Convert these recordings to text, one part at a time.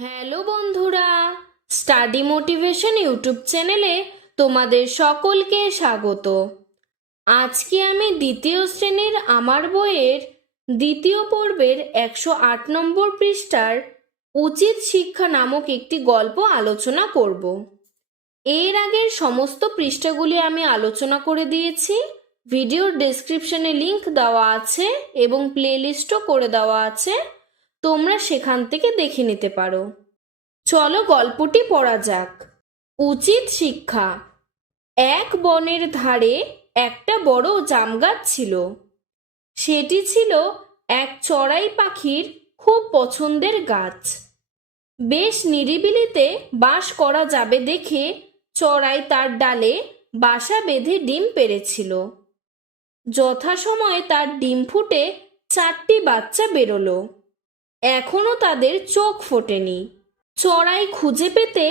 Hello বন্ধুরা, study motivation YouTube চ্যানেলে তোমাদের সকলকে স্বাগত। আজকে আমি দ্বিতীয় শ্রেণীর আমার বইয়ের দ্বিতীয় পর্বের 108 নম্বর পৃষ্ঠার উচিত শিক্ষা নামক একটি গল্প আলোচনা করব। এর আগের সমস্ত পৃষ্ঠাগুলি আমি আলোচনা করে দিয়েছি। ভিডিওর ডেসক্রিপশনে লিংক দেওয়া আছে এবং প্লেলিস্টও করে দেওয়া আছে, তোমরা সেখান থেকে দেখে নিতে পারো। চলো গল্পটি পড়া যাক। উচিত শিক্ষা। এক বনের ধারে একটা বড় জাম গাছ ছিল। সেটি ছিল এক চড়াই পাখির খুব পছন্দের গাছ। বেশ নিরিবিলিতে বাস করা যাবে দেখে চড়াই তার ডালে বাসা বেঁধে ডিম পেড়েছিল। যথাসময়ে তার ডিম ফুটে 4টি বাচ্চা বেরোলো। এখনো তাদের চোখ ফোটেনি। চড়াই খুঁজে পেতে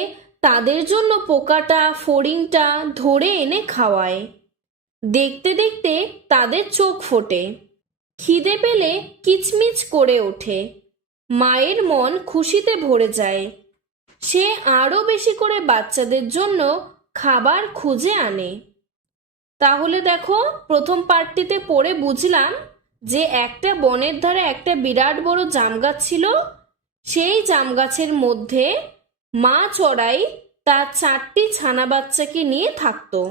তাদের জন্য পোকাটা ফড়িংটা ধরে এনে খাওয়ায়। দেখতে দেখতে তাদের চোখ ফোটে, খিদে পেলে কিচমিচ করে ওঠে। মায়ের মন খুশিতে ভরে যায়। সে আরও বেশি করে বাচ্চাদের জন্য খাবার খুঁজে আনে। তাহলে দেখো, প্রথম পার্টটিতে পড়ে বুঝলাম যে একটা বনের ধারে একটা বিরাট বড় জাম গাছ ছিল। সেই জাম গাছের মধ্যে মা চড়াই তার 4টি ছানা বাচ্চাকে নিয়ে থাকতো।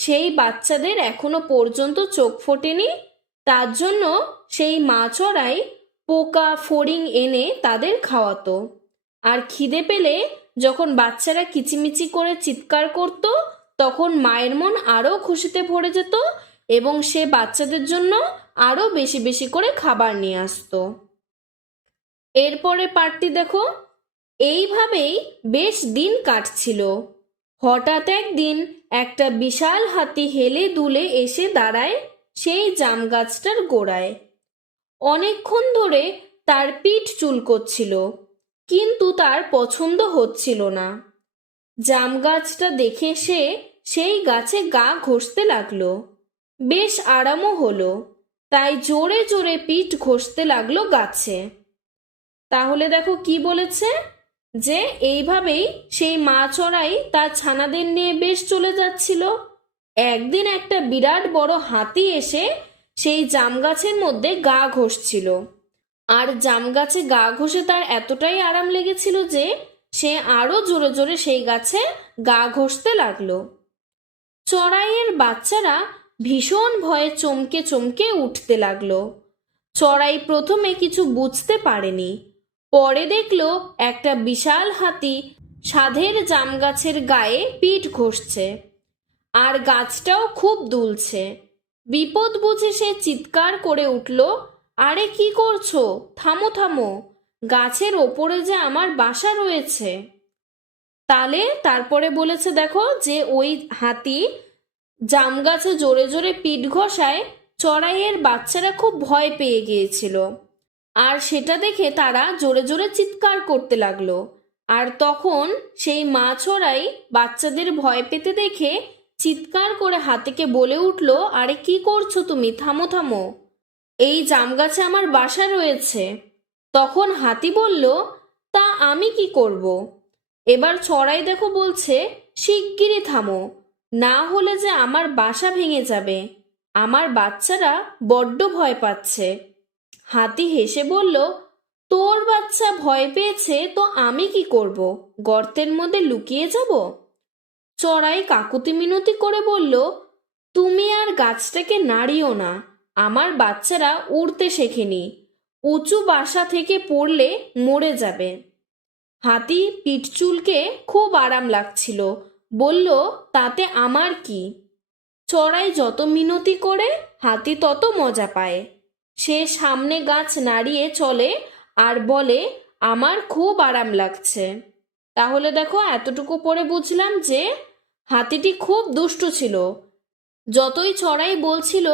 সেই বাচ্চাদের এখনো পর্যন্ত চোখ ফোটেনি, তার জন্য সেই মা চড়াই পোকা ফড়িং এনে তাদের খাওয়াতো। আর খিদে পেলে যখন বাচ্চারা কিচিমিচি করে চিৎকার করত, তখন মায়ের মন আরও খুশিতে ভরে যেত এবং সে বাচ্চাদের জন্য আরও বেশি বেশি করে খাবার নিয়ে আসতো। এরপরে পার্টটি দেখো। এইভাবেই বেশ দিন কাটছিল। হঠাৎ একদিন একটা বিশাল হাতি হেলে দুলে এসে দাঁড়ায় সেই জাম গাছটার গোড়ায়। অনেকক্ষণ ধরে তার পিঠ চুলকোচ্ছিল, কিন্তু তার পছন্দ হচ্ছিল না। জাম গাছটা দেখে সে সেই গাছে গা ঘষতে লাগলো। বেশ আরামও হলো, তাই জোরে জোরে পিঠ ঘষতে লাগলো গাছে। তাহলে দেখো কি বলেছে, যে এইভাবেই সেই মা চড়াই তার ছানাদের নিয়ে বেশ চলে যাচ্ছিল। একদিন একটা বিরাট বড় হাতি এসে সেই জাম গাছের মধ্যে গা ঘষছিল। আর জাম গাছে গা ঘষে তার এতটাই আরাম লেগেছিল যে সে আরো জোরে জোরে সেই গাছে গা ঘষতে লাগলো। চড়াইয়ের বাচ্চারা ভীষণ ভয়ে চমকে চমকে উঠতে লাগলো। চড়াই প্রথমে কিছু বুঝতে পারেনি, পরে দেখলো একটা বিশাল হাতি সাধের জাম গাছের গায়ে পিঠ ঘষছে, আর গাছটাও খুব দুলছে। বিপদ বুঝে সে চিৎকার করে উঠল, আরে কি করছো, থামো থামো, গাছের ওপরে যে আমার বাসা রয়েছে। তারপরে বলেছে দেখো, যে ওই হাতি জাম গাছে জোরে জোরে পিঠ ঘষায় চড়াইয়ের বাচ্চারা খুব ভয় পেয়ে গিয়েছিল, আর সেটা দেখে তারা জোরে জোরে চিৎকার করতে লাগলো। আর তখন সেই মা চড়াই বাচ্চাদের ভয় পেতে দেখে চিৎকার করে হাতিকে বলে উঠল, আরে কি করছো তুমি, থামো থামো, এই জাম গাছে আমার বাসা রয়েছে। তখন হাতি বলল, তা আমি কি করব? এবার চড়াই দেখো বলছে, শিগগিরই থামো, না হলে যে আমার বাসা ভেঙে যাবে, আমার বাচ্চারা বড্ড ভয় পাচ্ছে। হাতি হেসে বলল, তোর বাচ্চা ভয় পেয়েছে তো আমি কি করব, গর্তের মধ্যে লুকিয়ে যাব? চড়াই কাকুতি মিনতি করে বলল, তুমি আর গাছটাকে নাড়িও না, আমার বাচ্চারা উড়তে শেখেনি, উঁচু বাসা থেকে পড়লে মরে যাবে। হাতি পিঠ চুলকে খুব আরাম লাগছিল, বলল, তাতে আমার কি? চড়াই যত মিনতি করে হাতি তত মজা পায়। সে সামনে গাছ নাড়িয়ে চলে আর বলে, আমার খুব আরাম লাগছে। তাহলে দেখো, এতটুকু পরে বুঝলাম যে হাতিটি খুব দুষ্টু ছিল। যতই চড়াই বলছিল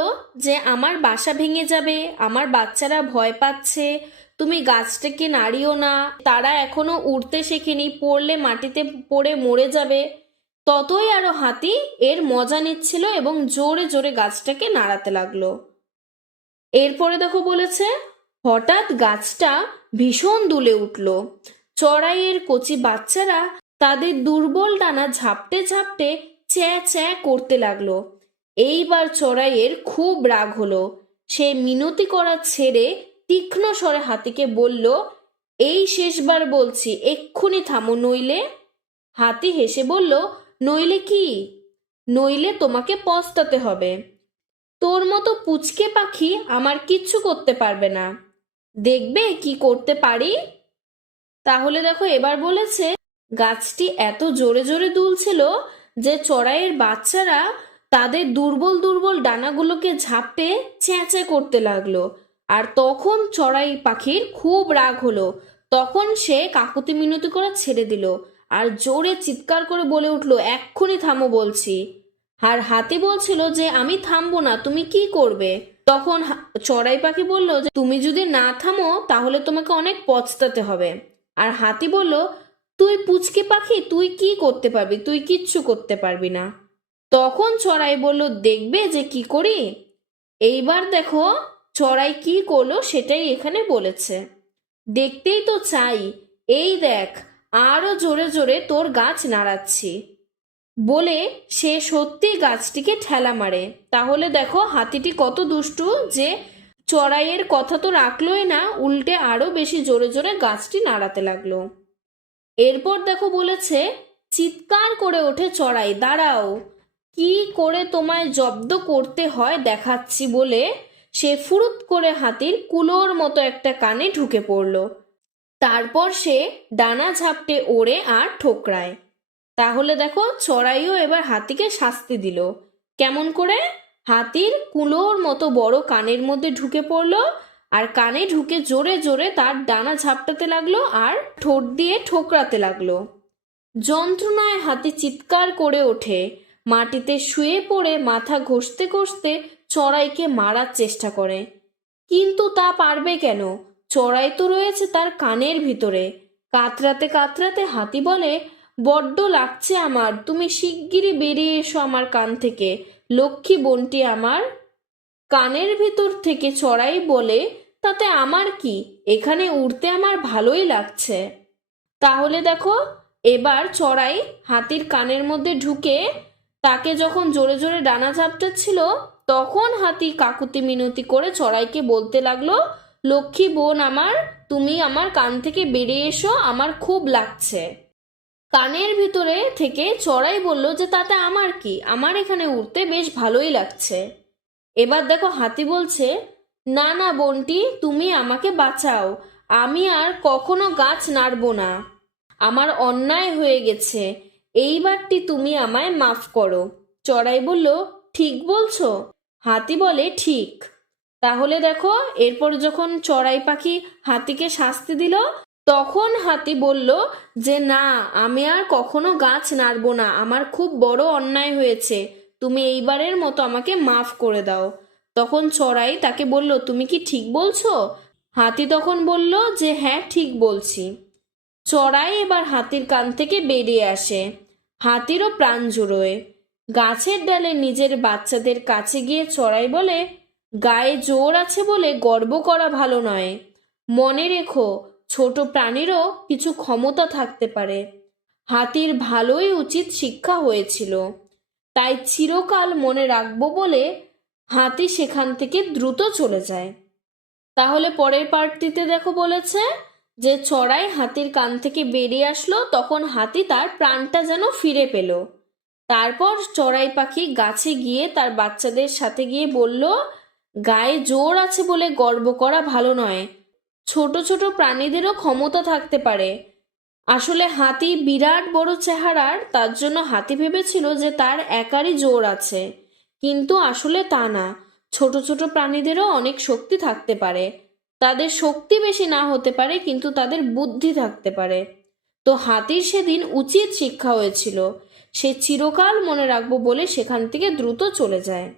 যে আমার বাসা ভেঙে যাবে, আমার বাচ্চারা ভয় পাচ্ছে, তুমি গাছটাকে নাড়িও না, তারা এখনো উড়তে শেখেনি, পড়লে মাটিতে পড়ে মরে যাবে, ততই আরো হাতি এর মজা নিচ্ছিল এবং জোরে জোরে গাছটাকে নাড়াতে লাগলো। এরপরে দেখো বলেছে, হঠাৎ গাছটা ভীষণ দুলে উঠল। চড়াইয়ের কচি বাচ্চারা তাদের দুর্বল ডানা ঝাপটে ঝাপটে চ্যাঁ চ্যাঁ করতে লাগলো। এইবার চড়াইয়ের খুব রাগ হলো। সে মিনতি করা ছেড়ে তীক্ষ্ণ স্বরে হাতিকে বলল, এই শেষবার বলছি, এক্ষুনি থামো, নইলে। হাতি হেসে বলল, নইলে কি? নইলে তোমাকে পস্তাতে হবে। তোর মতো পুচকে পাখি আমার কিচ্ছু করতে পারবে না। দেখবে কি করতে পারি। তাহলে দেখো, এবার বলেছে, গাছটি এত জোরে জোরে দুলছিল যে চড়াইয়ের বাচ্চারা তাদের দুর্বল দুর্বল ডানাগুলোকে ঝাপটে চেঁচে করতে লাগলো। আর তখন চড়াই পাখির খুব রাগ হলো। তখন সে কাকুতি মিনতি করে ছেড়ে দিল আর জোরে চিৎকার করে বলে উঠলো, এক্ষুনি থামো বলছি। আর হাতি বলছিল যে আমি থামবো না, তুমি কি করবে? তখন চড়াই পাখি বলল যে তুমি যদি না থামো তাহলে তোমাকে অনেক পস্তাতে হবে। আর হাতি বলল, তুই পুচকে পাখি, তুই কি করতে পারবি? তুই কিচ্ছু করতে পারবি না। তখন চড়াই বলল, দেখবে যে কি করি। এইবার দেখো চড়াই কি করলো সেটাই এখানে বলেছে। দেখতেই তো চাই, এই দেখ আরো জোরে জোরে তোর গাছ নাড়াচ্ছি বলে সে সত্যি গাছটিকে ঠেলা মারে। তাহলে দেখো হাতিটি কত দুষ্টু, যে চড়াইয়ের কথা তো রাখলোই না, উল্টে আরো বেশি জোরে জোরে গাছটি নাড়াতে লাগলো। এরপর দেখো বলেছে, চিৎকার করে ওঠে চড়াই, দাঁড়াও, কি করে তোমায় জব্দ করতে হয় দেখাচ্ছি বলে সে ফুরুত করে হাতির কুলোর মতো একটা কানে ঢুকে পড়ল। তারপর সে ডানা ঝাপটে ওড়ে আর ঠোকরায়। তাহলে দেখো চড়াইও এবার হাতিকে শাস্তি দিল। কেমন করে? হাতির কুলোর মতো বড় কানের মধ্যে ঢুকে পড়লো আর কানে ঢুকে জোরে জোরে তার ডানা ঝাপটাতে লাগলো আর ঠোঁট দিয়ে ঠোকরাতে লাগলো। যন্ত্রণায় হাতি চিৎকার করে ওঠে, মাটিতে শুয়ে পড়ে মাথা ঘষতে ঘষতে চড়াইকে মারার চেষ্টা করে। কিন্তু তা পারবে কেন? চড়াই তো রয়েছে তার কানের ভিতরে। কাতরাতে কাতরাতে হাতি বলে, বড্ড লাগছে আমার, তুমি শিগগিরই বেরিয়ে এসো আমার কান থেকে, লক্ষ্মী বোনটি আমার। কানের ভিতর থেকে চড়াই বলে, তাতে আমার কি, এখানে উড়তে আমার ভালোই লাগছে। তাহলে দেখো এবার চড়াই হাতির কানের মধ্যে ঢুকে তাকে যখন জোরে জোরে ডানা ঝাপটাচ্ছিল, তখন হাতি কাকুতি মিনতি করে চড়াইকে বলতে লাগলো, লক্ষ্মী বোন আমার, তুমি আমার কান থেকে বেরিয়ে এসো, আমার খুব লাগছে। কানের ভিতরে থেকে চড়াই বলল যে তাতে আমার কি, আমার এখানে উঠতে বেশ ভালোই লাগছে। এবার দেখো হাতি বলছে, না না বোনটি, তুমি আমাকে বাঁচাও, আমি আর কখনো গাছ নাড়ব না, আমার অন্যায় হয়ে গেছে, এইবারটি তুমি আমায় মাফ করো। চড়াই বলল, ঠিক বলছো? হাতি বলে, ঠিক। তাহলে দেখো এরপর যখন চড়াই পাখি হাতিকে শাস্তি দিল, তখন হাতি বলল যে না, আমি আর কখনো গাছ নাড়ব না, আমার খুব বড় অন্যায় হয়েছে, তুমি এইবারের মতো আমাকে মাফ করে দাও। তখন চড়াই তাকে বলল, তুমি কি ঠিক বলছো? হাতি তখন বলল যে হ্যাঁ, ঠিক বলছি। চড়াই এবার হাতির কান থেকে বেরিয়ে আসে। হাতিরও প্রাণ জুড়োয়। গাছের ডালে নিজের বাচ্চাদের কাছে গিয়ে চড়াই বলে, গায়ে জোর আছে বলে গর্ব করা ভালো নয়, মনে রেখো ছোট প্রাণীরও কিছু ক্ষমতা থাকতে পারে। হাতির ভালোই উচিত শিক্ষা হয়েছিল, তাই চিরকাল মনে রাখবো বলে হাতি সেখান থেকে দ্রুত চলে যায়। তাহলে পরের পার্টটিতে দেখো বলেছে যে চড়াই হাতির কান থেকে বেরিয়ে আসলো, তখন হাতি তার প্রাণটা যেন ফিরে পেল। তারপর চড়াই পাখি গাছে গিয়ে তার বাচ্চাদের সাথে গিয়ে বলল, গায়ে জোর আছে বলে গর্ব করা ভালো নয়, ছোট ছোট প্রাণীদেরও ক্ষমতা থাকতে পারে। আসলে হাতি বিরাট বড় চেহারার, তার জন্য হাতি ভেবেছিল যে তার একারই জোর আছে, কিন্তু আসলে তা না, ছোট ছোট প্রাণীদেরও অনেক শক্তি থাকতে পারে। তাদের শক্তি বেশি না হতে পারে, কিন্তু তাদের বুদ্ধি থাকতে পারে। তো হাতির সেদিন উচিত শিক্ষা হয়েছিল, সে চিরকাল মনে রাখবো বলে সেখান থেকে দ্রুত চলে যায়।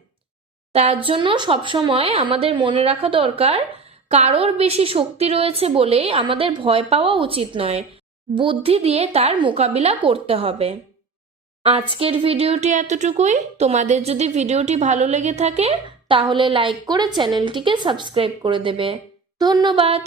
তার জন্য সবসময় আমাদের মনে রাখা দরকার, কারোর বেশি শক্তি রয়েছে বলে আমাদের ভয় পাওয়া উচিত নয়, বুদ্ধি দিয়ে তার মোকাবিলা করতে হবে। আজকের ভিডিওটি এতটুকুই। তোমাদের যদি ভিডিওটি ভালো লেগে থাকে তাহলে লাইক করে চ্যানেলটিকে সাবস্ক্রাইব করে দেবে। ধন্যবাদ।